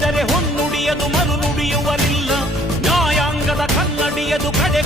ನುಡಿದರೆ ಹೊನ್ನುಡಿಯದು ಮರು ನುಡಿಯುವರಿಲ್ಲ. ನ್ಯಾಯಾಂಗದ ಕನ್ನಡಿಯದು ಕಡೆ